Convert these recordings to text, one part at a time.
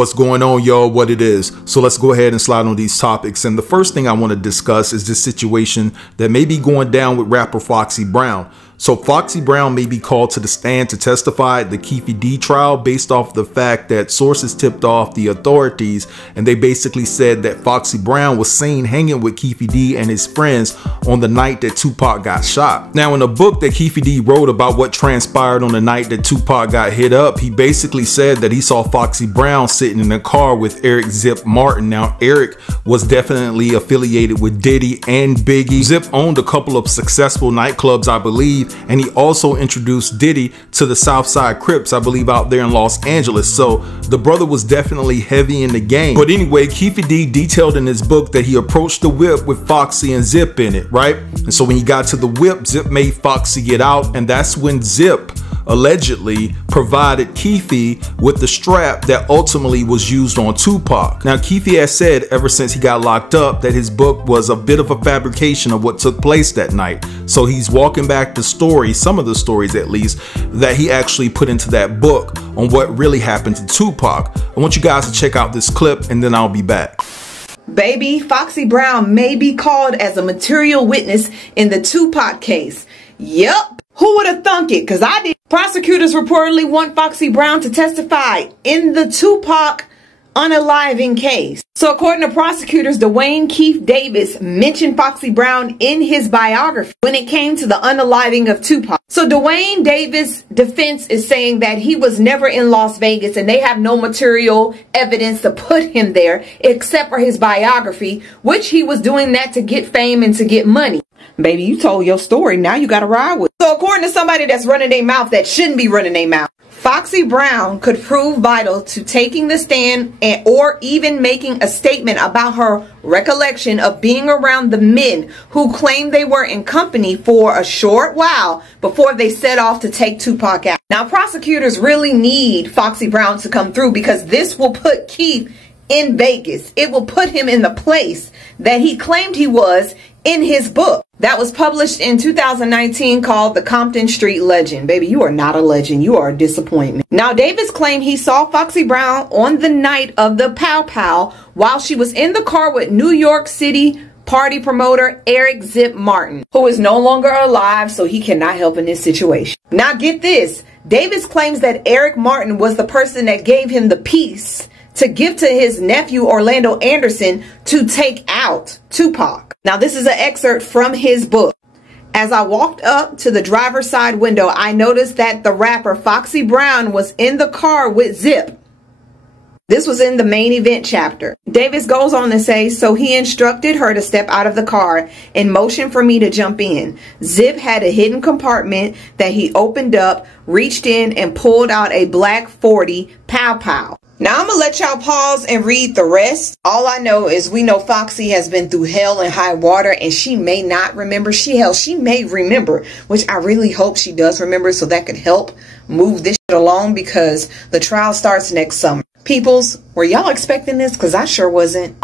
What's going on, y'all? What it is. So let's go ahead and slide on these topics. And the first thing I want to discuss is this situation that may be going down with rapper Foxy Brown. So Foxy Brown may be called to the stand to testify at the Keffe D trial based off the fact that sources tipped off the authorities, and they basically said that Foxy Brown was seen hanging with Keffe D and his friends on the night that Tupac got shot. Now, in a book that Keffe D wrote about what transpired on the night that Tupac got hit up, he basically said that he saw Foxy Brown sitting in a car with Eric Zip Martin. Now, Eric was definitely affiliated with Diddy and Biggie. Zip owned a couple of successful nightclubs, I believe, and he also introduced Diddy to the Southside Crips, I believe, out there in Los Angeles. So the brother was definitely heavy in the game. But anyway, Keffe D detailed in his book that he approached the whip with Foxy and Zip in it, right? And so when he got to the whip, Zip made Foxy get out, and that's when Zip allegedly provided Keffe with the strap that ultimately was used on Tupac. Now, Keffe has said ever since he got locked up that his book was a bit of a fabrication of what took place that night. So he's walking back the story, some of the stories at least, that he actually put into that book on what really happened to Tupac. I want you guys to check out this clip and then I'll be back. Baby, Foxy Brown may be called as a material witness in the Tupac case. Yep. Who would have thunk it? Because I did. Prosecutors reportedly want Foxy Brown to testify in the Tupac unaliving case. So according to prosecutors, Dwayne Keith Davis mentioned Foxy Brown in his biography when it came to the unaliving of Tupac. So Dwayne Davis' defense is saying that he was never in Las Vegas and they have no material evidence to put him there except for his biography, which he was doing that to get fame and to get money. Baby, you told your story. Now you got to ride with it. So according to somebody that's running their mouth that shouldn't be running their mouth, Foxy Brown could prove vital to taking the stand or even making a statement about her recollection of being around the men who claimed they were in company for a short while before they set off to take Tupac out. Now, prosecutors really need Foxy Brown to come through because this will put Keith in Vegas. It will put him in the place that he claimed he was in his book that was published in 2019 called The Compton Street Legend. Baby, you are not a legend. You are a disappointment. Now, Davis claimed he saw Foxy Brown on the night of the Pow Pow while she was in the car with New York City party promoter Eric Zip Martin, who is no longer alive, so he cannot help in this situation. Now, get this. Davis claims that Eric Martin was the person that gave him the piece to give to his nephew Orlando Anderson to take out Tupac. Now, this is an excerpt from his book. As I walked up to the driver's side window, I noticed that the rapper Foxy Brown was in the car with Zip. This was in the main event chapter. Davis goes on to say, so he instructed her to step out of the car and motioned for me to jump in. Zip had a hidden compartment that he opened up, reached in and pulled out a black 40 Pow Pow. Now, I'm going to let y'all pause and read the rest. All I know is we know Foxy has been through hell and high water, and she may not remember. She may remember, which I really hope she does remember, so that could help move this shit along because the trial starts next summer. Peoples, were y'all expecting this? Because I sure wasn't.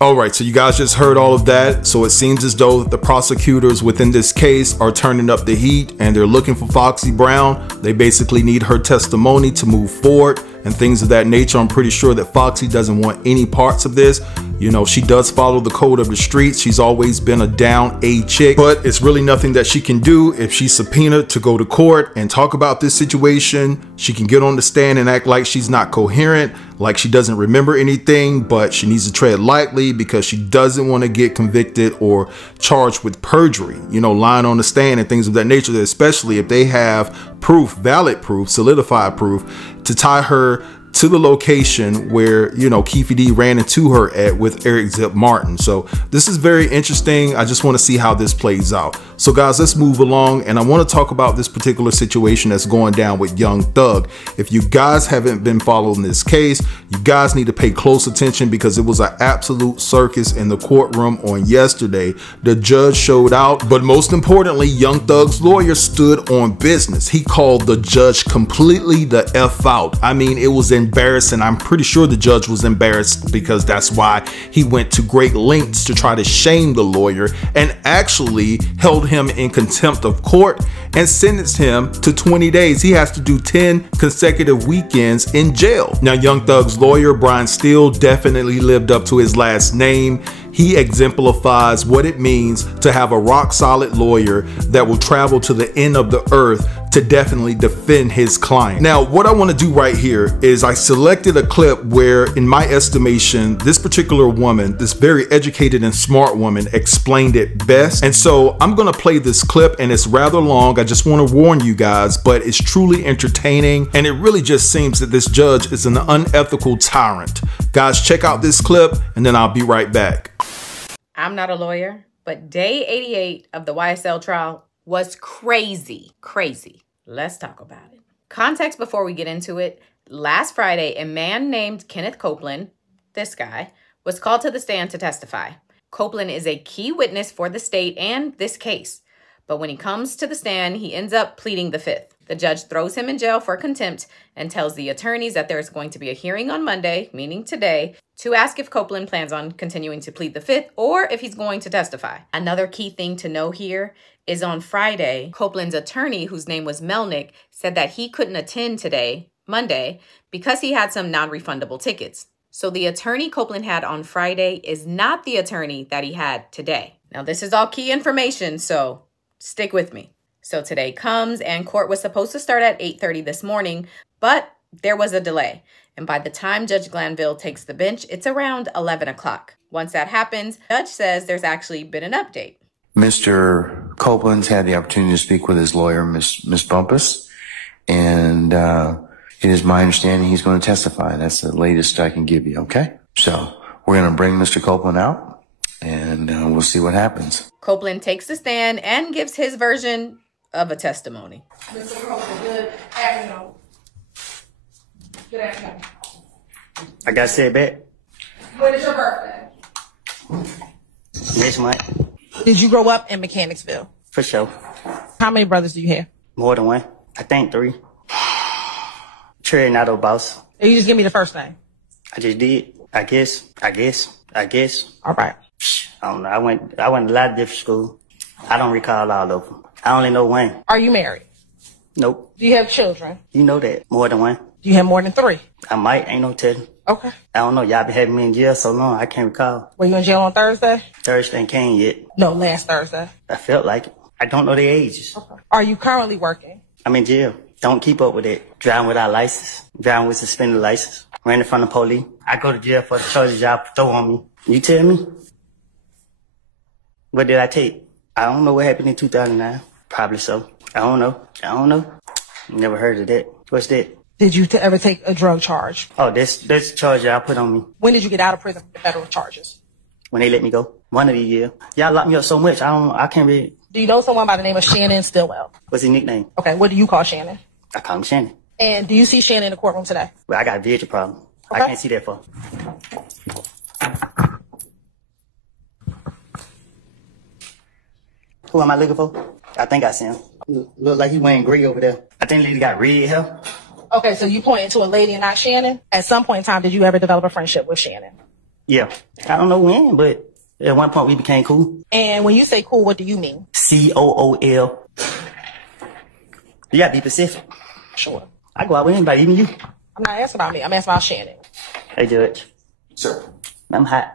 All right, so you guys just heard all of that. So it seems as though the prosecutors within this case are turning up the heat and they're looking for Foxy Brown. They basically need her testimony to move forward and things of that nature. I'm pretty sure that Foxy doesn't want any parts of this. You know, she does follow the code of the streets. She's always been a down A chick, but it's really nothing that she can do. If she's subpoenaed to go to court and talk about this situation, she can get on the stand and act like she's not coherent, like she doesn't remember anything, but she needs to tread lightly because she doesn't want to get convicted or charged with perjury, you know, lying on the stand and things of that nature, especially if they have proof, valid proof, solidified proof to tie her to the location where, you know, Keffe D ran into her at with Eric Zip Martin. So this is very interesting. I just want to see how this plays out. So guys, let's move along, and I want to talk about this particular situation that's going down with Young Thug. If you guys haven't been following this case, you guys need to pay close attention because it was an absolute circus in the courtroom on yesterday. The judge showed out, but most importantly, Young Thug's lawyer stood on business. He called the judge completely the F out. I mean, it was in embarrassed, and I'm pretty sure the judge was embarrassed because that's why he went to great lengths to try to shame the lawyer and actually held him in contempt of court and sentenced him to 20 days. He has to do 10 consecutive weekends in jail. Now, Young Thug's lawyer, Brian Steele, definitely lived up to his last name. He exemplifies what it means to have a rock solid lawyer that will travel to the end of the earth to definitely defend his client. Now, what I want to do right here is I selected a clip where, in my estimation, this particular woman, this very educated and smart woman, explained it best. And so I'm going to play this clip, and it's rather long. I just want to warn you guys, but it's truly entertaining. And it really just seems that this judge is an unethical tyrant. Guys, check out this clip, and then I'll be right back. I'm not a lawyer, but day 88 of the YSL trial was crazy. Let's talk about it. Context before we get into it. Last Friday, a man named Kenneth Copeland, this guy, was called to the stand to testify. Copeland is a key witness for the state and this case. But when he comes to the stand, he ends up pleading the fifth. The judge throws him in jail for contempt and tells the attorneys that there's going to be a hearing on Monday, meaning today, to ask if Copeland plans on continuing to plead the fifth or if he's going to testify. Another key thing to know here is on Friday, Copeland's attorney, whose name was Melnick, said that he couldn't attend today, Monday, because he had some non-refundable tickets. So the attorney Copeland had on Friday is not the attorney that he had today. Now, this is all key information, so stick with me. So today comes and court was supposed to start at 8:30 this morning, but there was a delay. And by the time Judge Glanville takes the bench, it's around 11 o'clock. Once that happens, the judge says there's actually been an update. Mr. Copeland's had the opportunity to speak with his lawyer, Miss Bumpus, and it is my understanding he's going to testify. That's the latest I can give you, okay? So we're going to bring Mr. Copeland out, and we'll see what happens. Copeland takes the stand and gives his version of a testimony. Mr. Copeland, good afternoon. Good afternoon. I got said back. When is your birthday? Next month. Did you grow up in Mechanicsville? For sure. How many brothers do you have? More than one. I think 3. Trey, not a boss. Or you just give me the first name? I just did. I guess. All right. I don't know. I went to a lot of different schools. I don't recall all of them. I only know one. Are you married? Nope. Do you have children? You know that. More than one. Do you have more than 3? I might. Ain't no telling. Okay. I don't know. Y'all been having me in jail so long. I can't recall. Were you in jail on Thursday? Thursday ain't came yet. No, last Thursday. I felt like it. I don't know their ages. Okay. Are you currently working? I'm in jail. Don't keep up with it. Driving without license. Driving with suspended license. Ran in front of police. I go to jail for the charges y'all throw on me. You tell me? What did I take? I don't know what happened in 2009. Probably so. I don't know. Never heard of that. What's that? Did you ever take a drug charge? Oh, that's the charge y'all put on me. When did you get out of prison for federal charges? When they let me go. One of these years. Y'all locked me up so much, I can't read. Do you know someone by the name of Shannon Stillwell? What's his nickname? Okay, what do you call Shannon? I call him Shannon. And do you see Shannon in the courtroom today? Well, I got a vision problem. Okay. I can't see that far. Who am I looking for? I think I see him. Look like he wearing gray over there. I think he got red hair. Okay, so you pointing to a lady and not Shannon? At some point in time, did you ever develop a friendship with Shannon? Yeah. I don't know when, but at one point we became cool. And when you say cool, what do you mean? COOL. You gotta be specific. Sure. I go out with anybody, even you. I'm not asking about me. I'm asking about Shannon. Hey, Judge. Sir. I'm hot.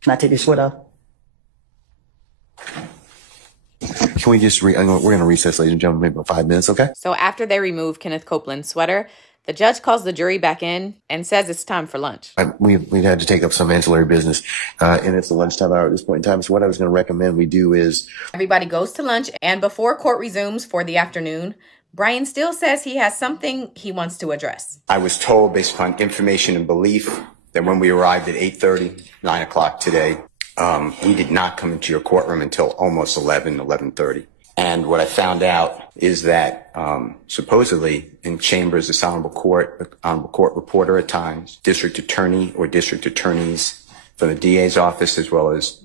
Can I take this sweat off? Can we just we're going to recess, ladies and gentlemen, maybe about 5 minutes, okay? So after they remove Kenneth Copeland's sweater, the judge calls the jury back in and says it's time for lunch. We've had to take up some ancillary business, and it's the lunchtime hour at this point in time. So what I was going to recommend we do is... Everybody goes to lunch, and before court resumes for the afternoon, Brian still says he has something he wants to address. I was told, based upon information and belief, that when we arrived at 8:30, 9 o'clock today, we did not come into your courtroom until almost 11:30. And what I found out is that supposedly in chambers, this honorable court reporter at times, district attorney or district attorneys from the DA's office, as well as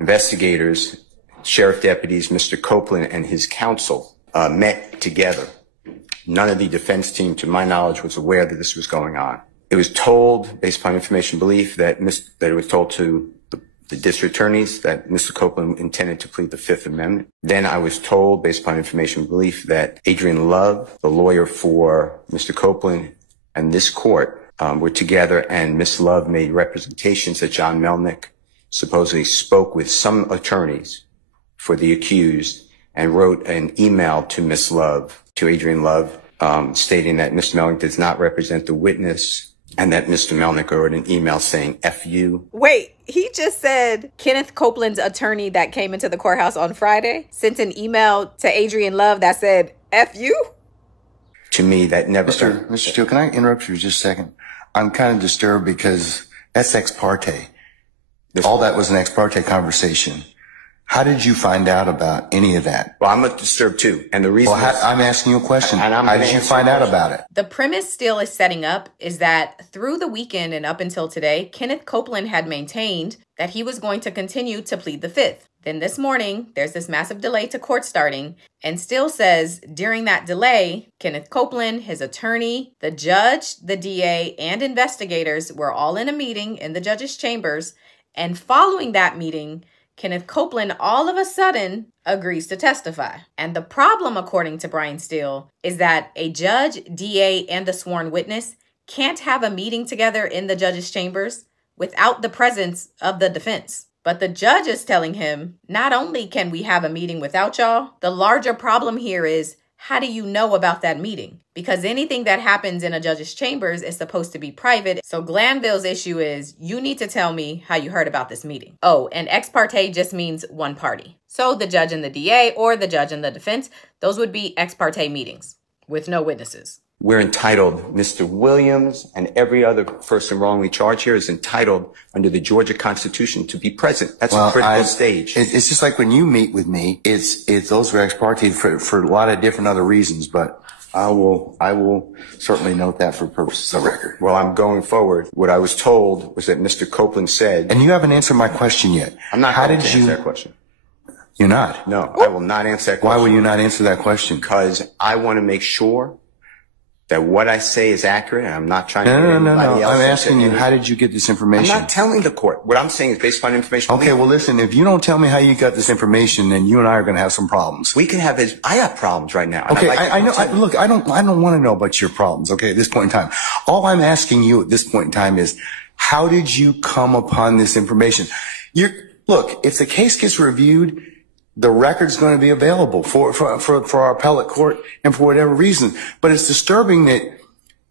investigators, sheriff deputies, Mr. Copeland and his counsel met together none of the defense team, to my knowledge, was aware that this was going on. It was told, based upon information belief, that it was told to the district attorneys that Mr. Copeland intended to plead the Fifth Amendment. Then I was told, based upon information belief, that Adrian Love, the lawyer for Mr. Copeland, and this court were together, and Ms. Love made representations that John Melnick supposedly spoke with some attorneys for the accused and wrote an email to Ms. Love, to Adrian Love, stating that Mr. Melnick does not represent the witness, and that Mr. Melnick wrote an email saying, F you. Wait, he just said Kenneth Copeland's attorney that came into the courthouse on Friday sent an email to Adrian Love that said, F you? To me, that never... Mr. Steele, can I interrupt you just a second? I'm kind of disturbed because that's ex parte. All that was an ex parte conversation. How did you find out about any of that? Well, I'm disturbed too. And the reason I'm asking you a question. How did you find out about it? The premise Steele is setting up is that through the weekend and up until today, Kenneth Copeland had maintained that he was going to continue to plead the Fifth. Then this morning, there's this massive delay to court starting, and Steele says during that delay, Kenneth Copeland, his attorney, the judge, the DA, and investigators were all in a meeting in the judge's chambers, and following that meeting, Kenneth Copeland all of a sudden agrees to testify. And the problem, according to Brian Steele, is that a judge, DA, and a sworn witness can't have a meeting together in the judge's chambers without the presence of the defense. But the judge is telling him, not only can we have a meeting without y'all, the larger problem here is, how do you know about that meeting? Because anything that happens in a judge's chambers is supposed to be private. So Glanville's issue is, you need to tell me how you heard about this meeting. Oh, and ex parte just means one party. So the judge and the DA or the judge and the defense, those would be ex parte meetings with no witnesses. We're entitled, Mr. Williams and every other person wrongly charged here is entitled under the Georgia Constitution to be present. That's a critical stage. It's just like when you meet with me, it's those are ex parte for a lot of different other reasons, but I will certainly note that for purposes of record. Well, I'm going forward. What I was told was that Mr. Copeland said... And you haven't answered my question yet. I'm not going to answer that question. You're not? No, I will not answer that question. Why will you not answer that question? Because I want to make sure that what I say is accurate, and I'm not trying to... No. I'm asking you, how did you get this information? I'm not telling the court. What I'm saying is based upon information. Okay, well, listen, if you don't tell me how you got this information, then you and I are going to have some problems. We can have this. I have problems right now. Okay, I know. Look, I don't want to know about your problems, okay, at this point in time. All I'm asking you at this point in time is, how did you come upon this information? Look, if the case gets reviewed, the record's going to be available for our appellate court and for whatever reason. But it's disturbing that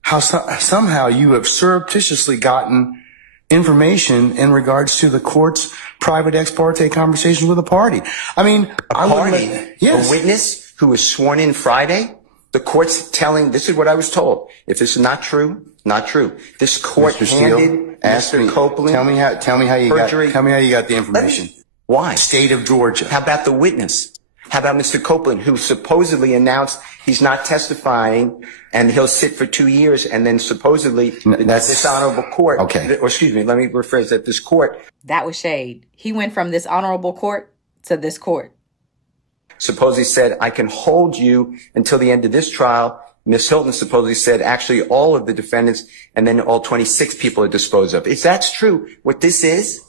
how somehow you have surreptitiously gotten information in regards to the court's private ex parte conversation with a party. I mean, a witness who was sworn in Friday, the court's telling, this is what I was told. If this is not true, not true. This court handed Mr. Copeland tell me how you got the information. Why? State of Georgia. How about the witness? How about Mr. Copeland, who supposedly announced he's not testifying and he'll sit for 2 years, and then supposedly this honorable court, okay, or excuse me, let me rephrase that, this court. That was shade. He went from this honorable court to this court. Supposedly said, I can hold you until the end of this trial. Ms. Hilton supposedly said, actually, all of the defendants and then all 26 people are disposed of. If that's true, what this is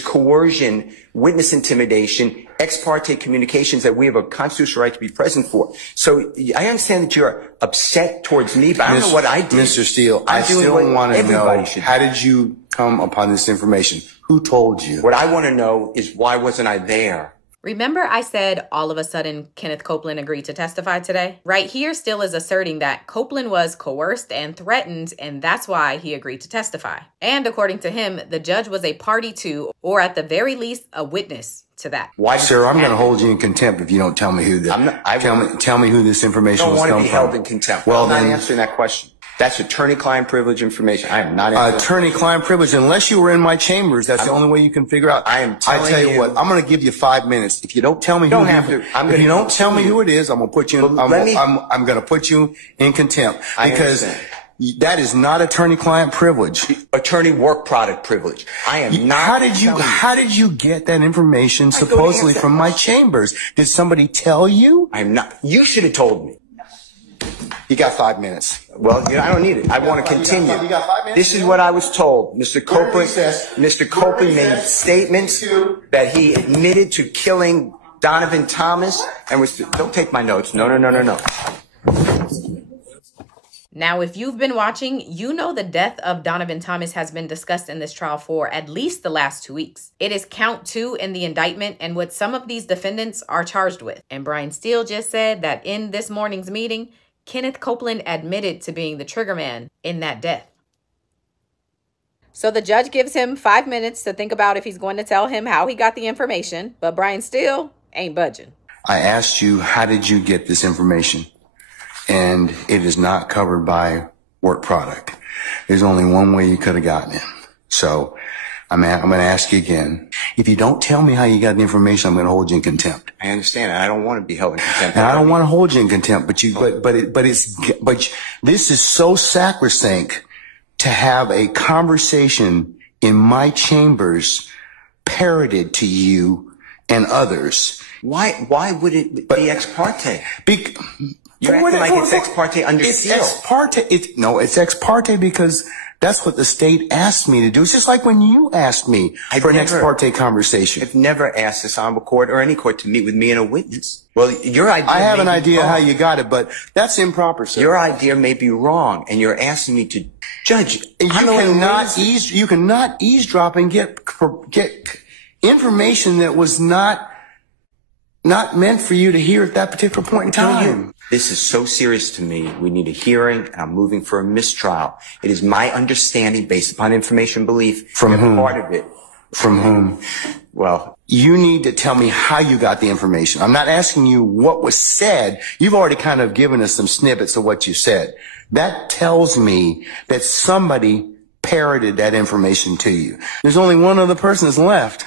coercion, witness intimidation, ex parte communications that we have a constitutional right to be present for. So I understand that you're upset towards me, but I don't know what I did. Mr. Steele, I still want to know, how did you come upon this information? Who told you? What I want to know is, why wasn't I there? Remember I said all of a sudden Kenneth Copeland agreed to testify today? Right here Steele is asserting that Copeland was coerced and threatened, and that's why he agreed to testify. And according to him, the judge was a party to, or at the very least, a witness to that. Why, sir? I'm going to hold you in contempt if you don't tell me who tell me who this information was coming from. I don't want to be held in contempt. Well, I'm not answering that question. That's attorney-client privilege information. I am not attorney-client privilege. Unless you were in my chambers, that's the only way you can figure out. I tell you what, I'm going to give you 5 minutes. If you don't tell me if you don't tell me who it is, I'm going to put you in, I'm going to put you in contempt, because that is not attorney-client privilege. Attorney work product privilege. I am not. How did you get that information supposedly from my chambers? Did somebody tell you? I'm not. You should have told me. You got 5 minutes. Well, I don't need it. I want to continue. You got 5 minutes. This is what I was told. Mr. Copeland made statements that he admitted to killing Donovan Thomas and was, don't take my notes. No. Now, if you've been watching, you know the death of Donovan Thomas has been discussed in this trial for at least the last 2 weeks. It is count 2 in the indictment and what some of these defendants are charged with. And Brian Steele just said that in this morning's meeting, Kenneth Copeland admitted to being the triggerman in that death. So the judge gives him 5 minutes to think about if he's going to tell him how he got the information, but Brian Steele ain't budging. I asked you, how did you get this information? And it is not covered by work product. There's only one way you could have gotten it. So I'm going to ask you again. If you don't tell me how you got the information, I'm going to hold you in contempt. I understand. I don't want to be held in contempt. And I don't want to hold you in contempt, but this is so sacrosanct to have a conversation in my chambers parroted to you and others. Why would it be ex parte? You're acting like it's ex parte under seal. It's ex parte. It's ex parte because that's what the state asked me to do. It's just like when you asked me for an ex parte conversation. I've never asked this honorable court or any court to meet with me and a witness. Well, your idea. I have an idea how you got it, but that's improper, sir. Your idea may be wrong, and you're asking me to judge. You cannot eavesdrop and get information that was not meant for you to hear at that particular point in time. This is so serious to me. We need a hearing, and I'm moving for a mistrial. It is my understanding, based upon information belief, from whom? Part of it. From whom? Well, you need to tell me how you got the information. I'm not asking you what was said. You've already kind of given us some snippets of what you said. That tells me that somebody parroted that information to you. There's only one other person that's left.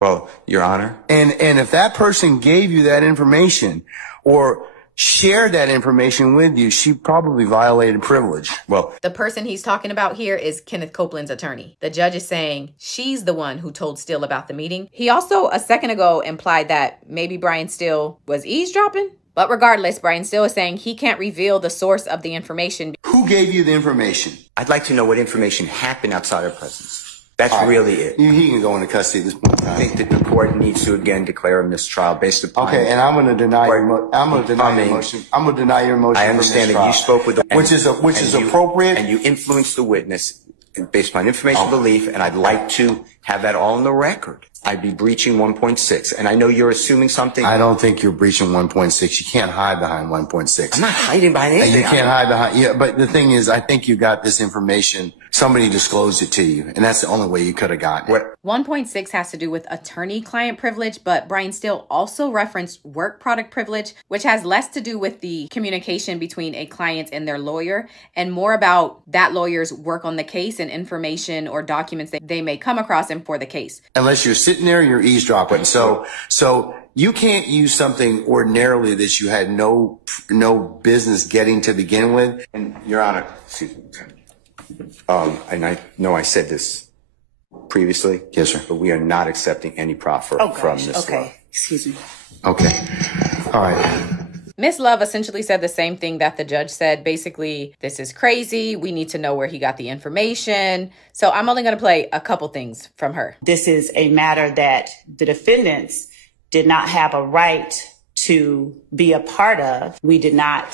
Well, Your Honor. And if that person gave you that information or shared that information with you, she probably violated privilege. Well, the person he's talking about here is Kenneth Copeland's attorney. The judge is saying she's the one who told Steele about the meeting. He also a second ago implied that maybe Brian Steele was eavesdropping. But regardless, Brian Steele is saying he can't reveal the source of the information. Who gave you the information? I'd like to know what information happened outside our presence. That's really it. He can go into custody at this point in time. I think that the court needs to again declare a mistrial based upon. Okay, and I'm going to deny your motion. I'm going to deny your motion. I understand that you spoke with the which is appropriate, and you influenced the witness based upon information belief, and I'd like to have that all on the record. I'd be breaching 1.6, and I know you're assuming something. I don't think you're breaching 1.6. You can't hide behind 1.6. I'm not hiding behind anything. And you can't hide behind. Yeah, but the thing is, I think you got this information. Somebody disclosed it to you, and that's the only way you could have gotten it. 1.6 has to do with attorney-client privilege, but Brian Steele also referenced work product privilege, which has less to do with the communication between a client and their lawyer, and more about that lawyer's work on the case and information or documents that they may come across and for the case. Unless you're sitting there, you're eavesdropping. So you can't use something ordinarily that you had no business getting to begin with. And Your Honor, excuse me. And I know I said this previously. Yes, sir. But we are not accepting any proffer from Ms. Okay. Love. Excuse me. Okay. All right. Ms. Love essentially said the same thing that the judge said. Basically, this is crazy. We need to know where he got the information. So I'm only going to play a couple things from her. This is a matter that the defendants did not have a right to be a part of. We did not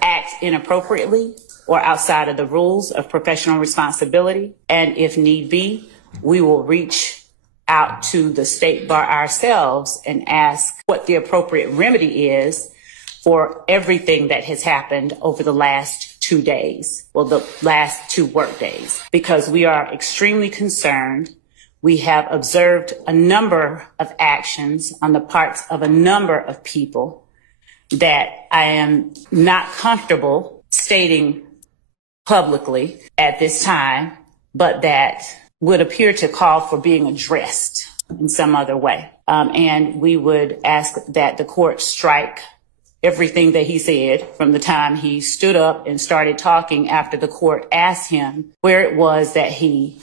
act inappropriately or outside of the rules of professional responsibility. And if need be, we will reach out to the state bar ourselves and ask what the appropriate remedy is for everything that has happened over the last 2 days, well, the last 2 work days, because we are extremely concerned. We have observed a number of actions on the parts of a number of people that I am not comfortable stating publicly at this time, but that would appear to call for being addressed in some other way. And we would ask that the court strike everything that he said from the time he stood up and started talking after the court asked him where it was that he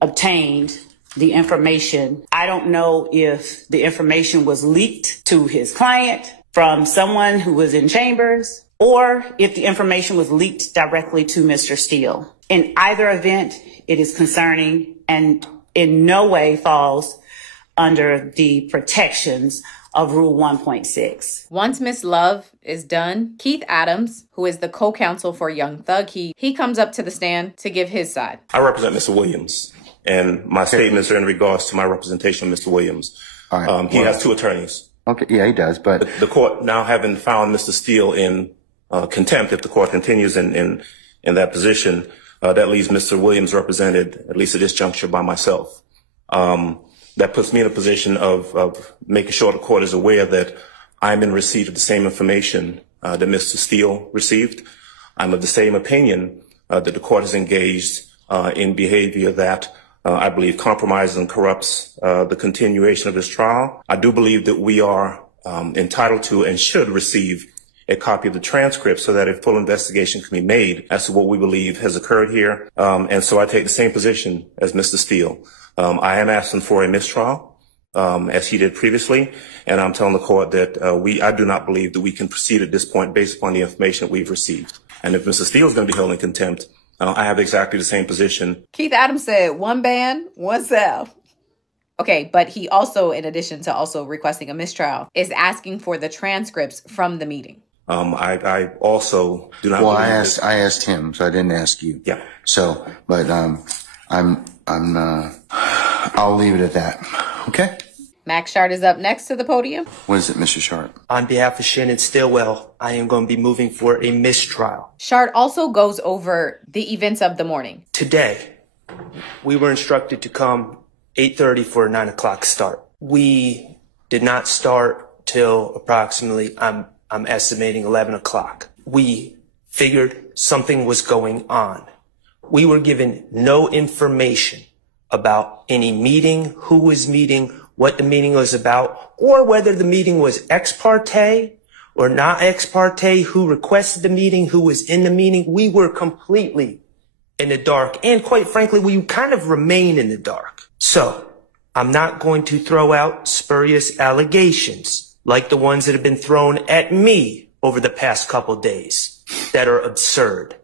obtained the information. I don't know if the information was leaked to his client from someone who was in chambers, or if the information was leaked directly to Mr. Steele. In either event, it is concerning and in no way falls under the protections of Rule 1.6. Once Miss Love is done, Keith Adams, who is the co-counsel for Young Thug, he comes up to the stand to give his side. I represent Mr. Williams, and my statements are in regards to my representation of Mr. Williams. All right. He has two attorneys. Okay, yeah, he does, but The court now having found Mr. Steele in contempt, if the court continues in that position, that leaves Mr. Williams represented, at least at this juncture, by myself. That puts me in a position of making sure the court is aware that I'm in receipt of the same information that Mr. Steele received. I'm of the same opinion that the court has engaged in behavior that I believe compromises and corrupts the continuation of this trial. I do believe that we are entitled to and should receive a copy of the transcript so that a full investigation can be made as to what we believe has occurred here. And so I take the same position as Mr. Steele. I am asking for a mistrial, as he did previously, and I'm telling the court that I do not believe that we can proceed at this point based upon the information that we've received. And if Mr. Steele is going to be held in contempt, I have exactly the same position. Keith Adams said, one band, one cell. Okay, but he also, in addition to also requesting a mistrial, is asking for the transcripts from the meeting. I also do not. well, believe I asked him, so I didn't ask you. Yeah. So, but I'll leave it at that. Okay. Max Shard is up next to the podium. What is it, Mr. Sharp? On behalf of Shannon Stillwell, I am going to be moving for a mistrial. Shard also goes over the events of the morning. Today, we were instructed to come 8:30 for a 9 o'clock start. We did not start till approximately, I'm estimating 11 o'clock. We figured something was going on. We were given no information about any meeting, who was meeting, what the meeting was about, or whether the meeting was ex parte or not ex parte, who requested the meeting, who was in the meeting. We were completely in the dark. And quite frankly, we kind of remain in the dark. So I'm not going to throw out spurious allegations like the ones that have been thrown at me over the past couple days that are absurd.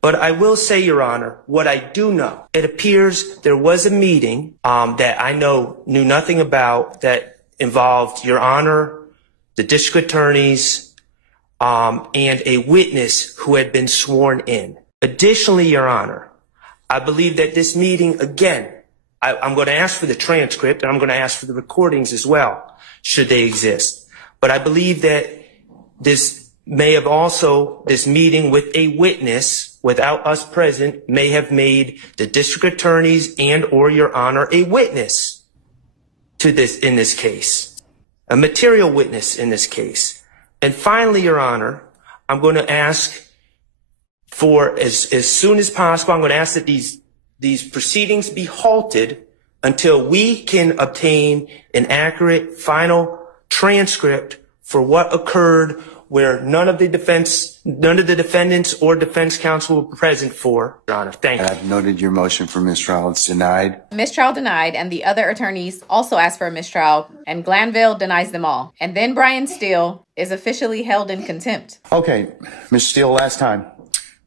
But I will say, Your Honor, what I do know, it appears there was a meeting that I knew nothing about that involved Your Honor, the district attorneys, and a witness who had been sworn in. Additionally, Your Honor, I believe that this meeting, again, I'm going to ask for the transcript and I'm going to ask for the recordings as well, should they exist. But I believe that this meeting with a witness without us present may have made the district attorneys and or Your Honor a witness to this in this case, a material witness in this case. And finally, Your Honor, I'm going to ask for as soon as possible, I'm going to ask that these proceedings be halted until we can obtain an accurate final transcript for what occurred where none of the defendants or defense counsel were present for. Your Honor, thank you. I've noted your motion for mistrial. It's denied. Mistrial denied, and the other attorneys also asked for a mistrial, and Glanville denies them all. And then Brian Steele is officially held in contempt. Okay, Mr. Steele, last time.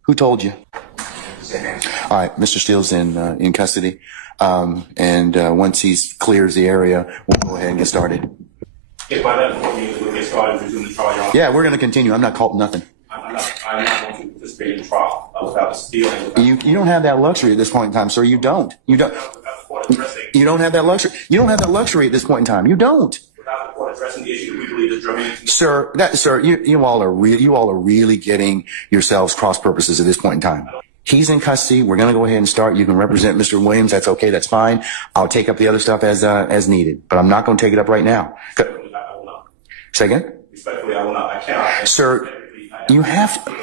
Who told you? All right, Mr. Steele's in custody. And once he clears the area, we'll go ahead and get started. If by that point we'll get started and resume the trial, Your Honor. Yeah, we're going to continue. I'm not called nothing. I'm not going to participate in the trial without stealing. You don't have that luxury at this point in time, sir. You don't. You don't have that luxury. You don't have that luxury at this point in time. You don't. Without the court addressing the issue, we believe the germane. Sir, you all are really getting yourselves cross purposes at this point in time. He's in custody. We're going to go ahead and start. You can represent Mr. Williams. That's okay. That's fine. I'll take up the other stuff as needed, but I'm not going to take it up right now. Say again? Respectfully, I will not. I cannot. Sir, you have to.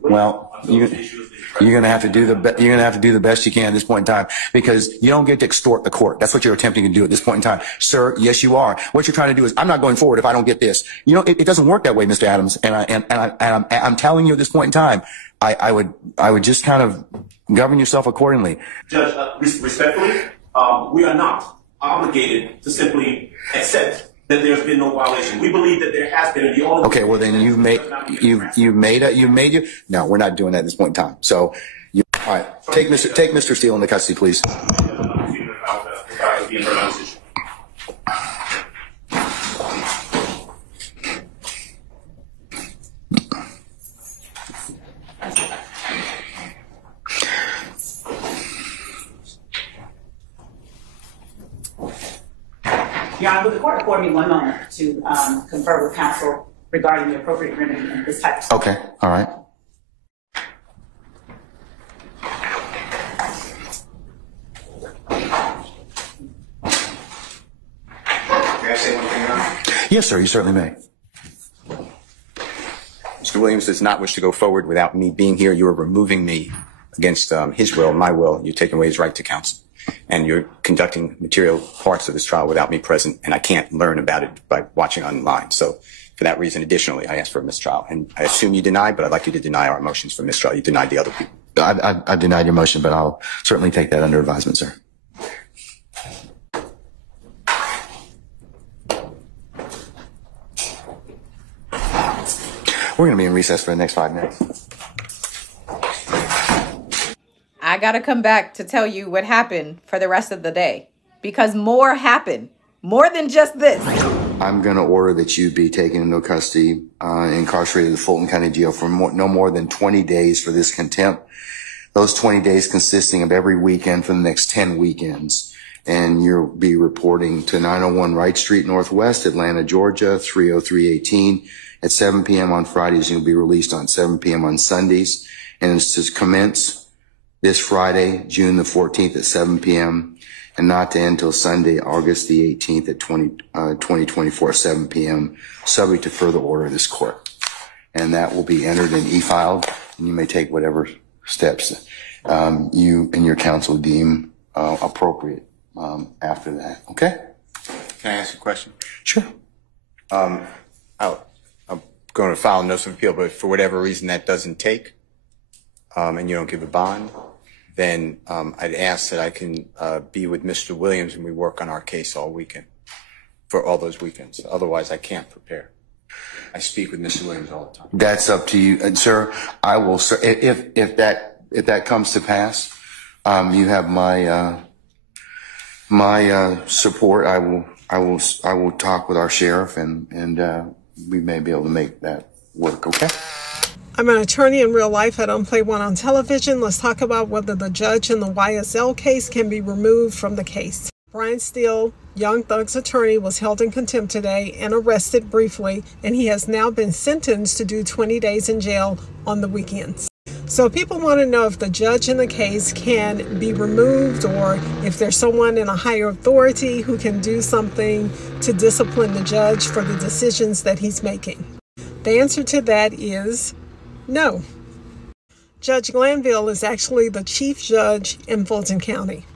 Well, you're going to have to do the best you can at this point in time, because you don't get to extort the court. That's what you're attempting to do at this point in time. Sir, yes, you are. What you're trying to do is, I'm not going forward if I don't get this. You know, it doesn't work that way, Mr. Adams. And I'm telling you at this point in time, I would just kind of govern yourself accordingly. Judge, respectfully, we are not obligated to simply accept that there's been no violation. We believe that there has been. Okay, well then you made no, we're not doing that at this point in time. So, all right, take Mr. Steele into custody, please. Your Honor, would the court afford me one moment to confer with counsel regarding the appropriate remedy in this type of Okay, all right. May I say one thing, Your Honor? Yes, sir, you certainly may. Mr. Williams does not wish to go forward without me being here. You are removing me against his will, my will. You're taking away his right to counsel. And you're conducting material parts of this trial without me present, and I can't learn about it by watching online. So for that reason, additionally, I asked for a mistrial. And I assume you denied, but I'd like you to deny our motions for mistrial. You denied the other people. I denied your motion, but I'll certainly take that under advisement, sir. We're going to be in recess for the next 5 minutes. I gotta come back to tell you what happened for the rest of the day, because more happened, more than just this. I'm going to order that you be taken into custody, incarcerated in the Fulton County Jail for no more than 20 days for this contempt. Those 20 days consisting of every weekend for the next 10 weekends. And you'll be reporting to 901 Wright Street Northwest, Atlanta, Georgia, 30318 at 7 p.m. on Fridays. You'll be released on 7 p.m. on Sundays. And it's to commence this Friday, June the 14th at 7 p.m. and not to end until Sunday, August the 18th at 2024, 7 p.m., subject to further order of this court. And that will be entered and e-filed, and you may take whatever steps you and your counsel deem appropriate after that. Okay? Can I ask a question? Sure. I'm going to file a notice of appeal, but for whatever reason that doesn't take, and you don't give a bond, then I'd ask that I can be with Mr. Williams and we work on our case all weekend, for all those weekends. Otherwise, I can't prepare. I speak with Mr. Williams all the time. That's up to you, and sir. I will, sir. If that comes to pass, you have my support. I will talk with our sheriff, and we may be able to make that work. Okay. I'm an attorney in real life. I don't play one on television. Let's talk about whether the judge in the YSL case can be removed from the case. Brian Steele, Young Thug's attorney, was held in contempt today and arrested briefly, and he has now been sentenced to do 20 days in jail on the weekends. So people want to know if the judge in the case can be removed, or if there's someone in a higher authority who can do something to discipline the judge for the decisions that he's making. The answer to that is no. Judge Glanville is actually the chief judge in Fulton County.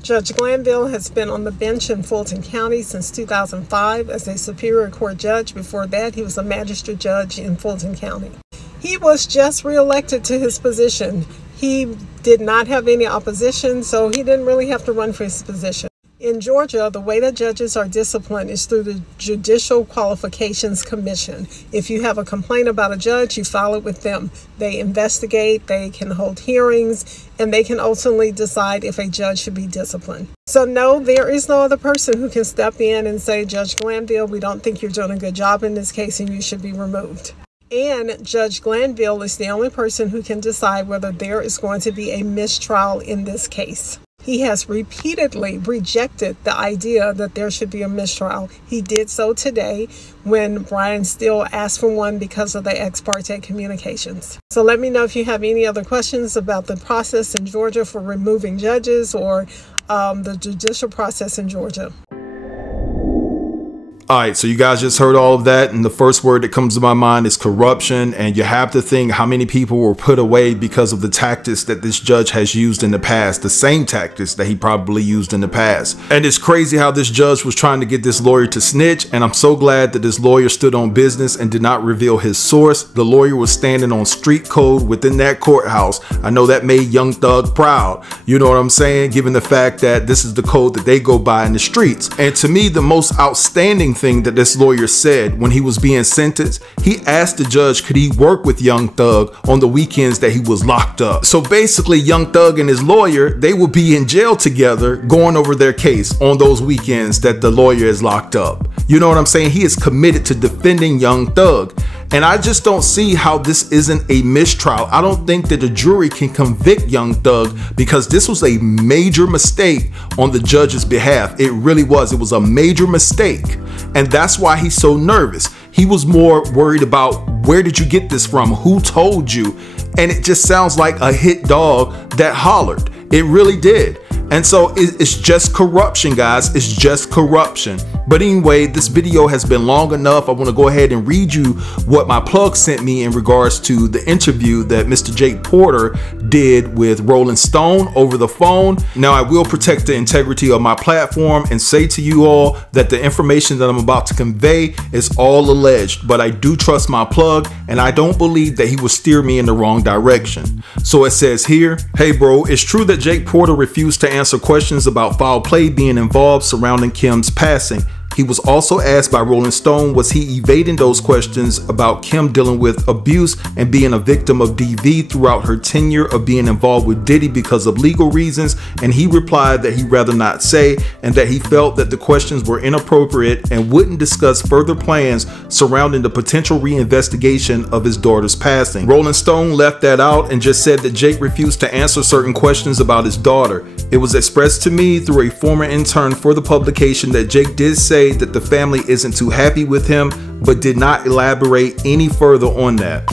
Judge Glanville has been on the bench in Fulton County since 2005 as a Superior Court judge. Before that, he was a magistrate judge in Fulton County. He was just reelected to his position. He did not have any opposition, so he didn't really have to run for his position. In Georgia, the way that judges are disciplined is through the Judicial Qualifications Commission. If you have a complaint about a judge, you file it with them. They investigate, they can hold hearings, and they can ultimately decide if a judge should be disciplined. So no, there is no other person who can step in and say, Judge Glanville, we don't think you're doing a good job in this case and you should be removed. And Judge Glanville is the only person who can decide whether there is going to be a mistrial in this case. He has repeatedly rejected the idea that there should be a mistrial. He did so today when Brian Steele asked for one because of the ex parte communications. So let me know if you have any other questions about the process in Georgia for removing judges, or the judicial process in Georgia. All right, so you guys just heard all of that, and the first word that comes to my mind is corruption. And you have to think how many people were put away because of the tactics that this judge has used in the past, the same tactics that he probably used in the past. And it's crazy how this judge was trying to get this lawyer to snitch, and I'm so glad that this lawyer stood on business and did not reveal his source. The lawyer was standing on street code within that courthouse. I know that made Young Thug proud, you know what I'm saying, given the fact that this is the code that they go by in the streets. And to me, the most outstanding thing that this lawyer said when he was being sentenced. He asked the judge could he work with Young Thug on the weekends that he was locked up. So basically Young Thug and his lawyer, they will be in jail together going over their case on those weekends that the lawyer is locked up. You know what I'm saying? He is committed to defending Young Thug. And I just don't see how this isn't a mistrial. I don't think that the jury can convict Young Thug because this was a major mistake on the judge's behalf. It really was. It was a major mistake. And that's why he's so nervous. He was more worried about where did you get this from? Who told you? And it just sounds like a hit dog that hollered. It really did. And so it's just corruption, guys. It's just corruption. But anyway, this video has been long enough. I want to go ahead and read you what my plug sent me in regards to the interview that Mr. Jake Porter did with Rolling Stone over the phone. Now, I will protect the integrity of my platform and say to you all that the information that I'm about to convey is all alleged, but I do trust my plug and I don't believe that he will steer me in the wrong direction. So it says here, hey bro, it's true that Jake Porter refused to answer questions about foul play being involved surrounding Kim's passing. He was also asked by Rolling Stone, was he evading those questions about Kim dealing with abuse and being a victim of DV throughout her tenure of being involved with Diddy because of legal reasons, and he replied that he'd rather not say and that he felt that the questions were inappropriate and wouldn't discuss further plans surrounding the potential reinvestigation of his daughter's passing. Rolling Stone left that out and just said that Jake refused to answer certain questions about his daughter. It was expressed to me through a former intern for the publication that Jake did say that the family isn't too happy with him, but did not elaborate any further on that.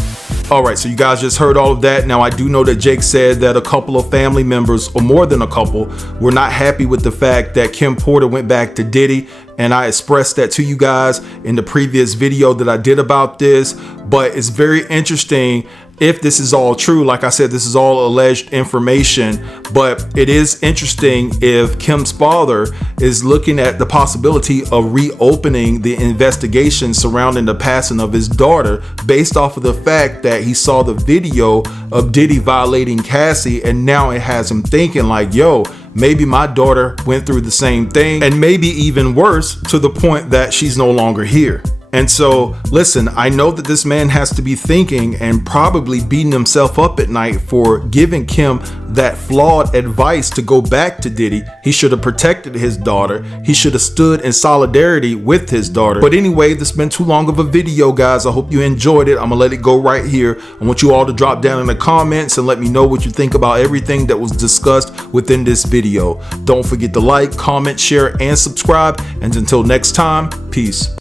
All right, so you guys just heard all of that. Now, I do know that Jake said that a couple of family members, or more than a couple, were not happy with the fact that Kim Porter went back to Diddy. And I expressed that to you guys in the previous video that I did about this. But it's very interesting if this is all true. Like I said, this is all alleged information, but it is interesting if Kim's father is looking at the possibility of reopening the investigation surrounding the passing of his daughter based off of the fact that he saw the video of Diddy violating Cassie, and now it has him thinking like, yo, maybe my daughter went through the same thing, and maybe even worse, to the point that she's no longer here. And so, listen, I know that this man has to be thinking and probably beating himself up at night for giving Kim that flawed advice to go back to Diddy. He should have protected his daughter. He should have stood in solidarity with his daughter. But anyway, this has been too long of a video, guys. I hope you enjoyed it. I'm gonna let it go right here. I want you all to drop down in the comments and let me know what you think about everything that was discussed within this video. Don't forget to like, comment, share, and subscribe. And until next time, peace.